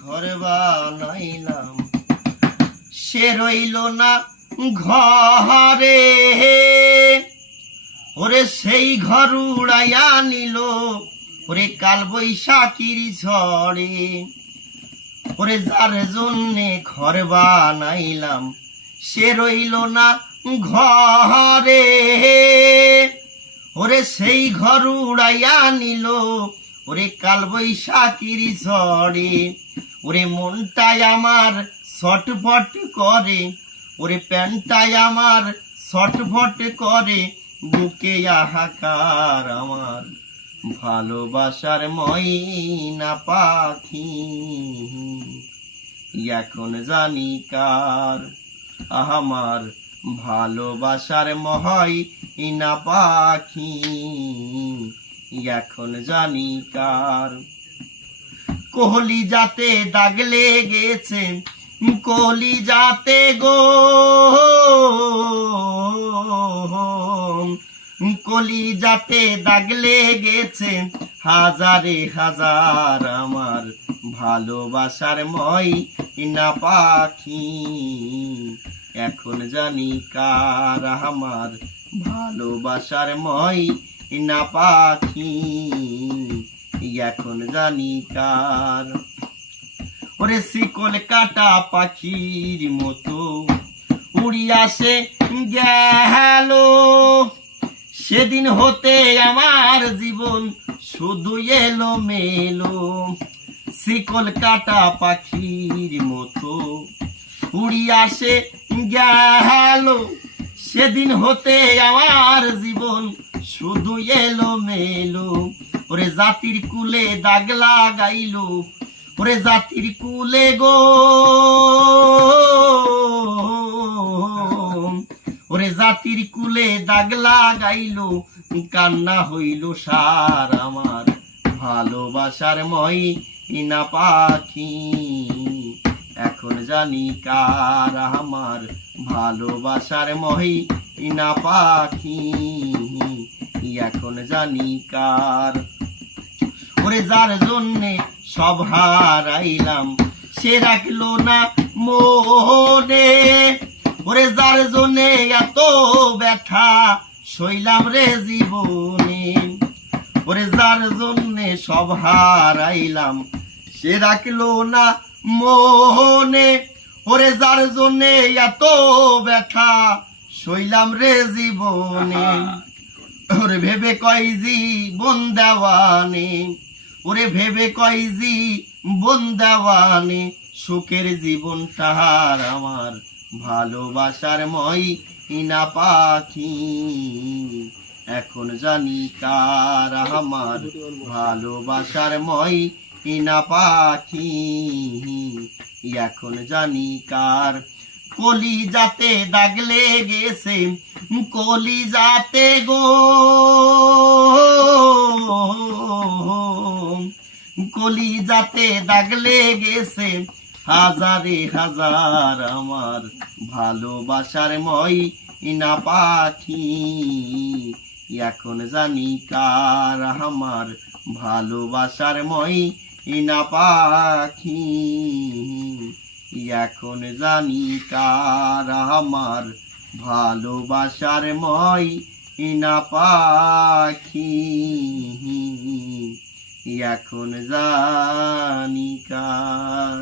ঘর বানাইলাম সে রইল না ঘরে, ওরে সেই ঘর উড়াইয়া নিল ওরে কাল বৈশাখীর ঝড়ে। ওরে যার জন্যে ঘর বানাইলাম সে রইল না ঘরে, ওরে সেই ঘর উড়াইয়া নিল ওরে কাল বৈশাখীর ঝড়ে। ওরে মনটাই আমার ছটফট করে, ওরে প্যান্টাই আমার ছটফট করে, বুকে হাহাকার আমার ভালোবাসার ময়না পাখি এখন জানি কার। আমার ভালোবাসার ময়না পাখি এখন জানি কার। কোহলি যাতে দাগ লেগেছে কলি যাতে গো, কলি যাতে দাগ লেগেছে হাজারে হাজার আমার ভালোবাসার ময়না পাখি এখন জানি কার। আমার ভালোবাসার ময়না পাখি এখন জানি কার। ওরে শিকল কাটা পাখির মতো উড়িয়া সে গেল, সেদিন হতে আমার জীবন শুধু এলো মেলো। শিকল কাটা পাখির মতো উড়িয়া সে গেল, সেদিন হতে আমার জীবন শুধু এলো মেলো। ওরে জাতির কুলে দাগ লাগাইল, ওরে জাতির কুলে গো, ওরে জাতির কুলে দাগ লাগাইল, কান্না হইল সার আমার ভালোবাসার ময়না পাখি এখন জানি কার। আমার ভালোবাসার ময়না পাখি এখন জানি কার। ওরে যার জন্যে সব হারাইলাম সে রাখলো না মনে, ওরে যার জন্যে এত ব্যথা সইলাম রে জীবনে। ওরে যার জন্যে সব হারাইলাম সে রাখলো না মনে, ওরে যার জন্যে এত ব্যথা সইলাম রে জীবনে। ওরে ভেবে কয় জীবন দেওয়ানে, ওরে ভেবে কয় জীবন দেওয়ানে, সুখের জীবন তাহার আমার ভালোবাসার ময়না পাখি এখন জানি কার। আমার ভালোবাসার ময়না পাখি এখন জানি কার। কলি যাতে দাগ লেগেছে কলি যাতে গো, কলি যাতে দাগ লেগেছে হাজারে হাজার আমার ভালোবাসার ময়না পাখি এখন জানি কার। আমার ভালোবাসার ময়না পাখি এখন জানি কার। আমার ভালোবাসার ময়না পাখি এখন জানি কার।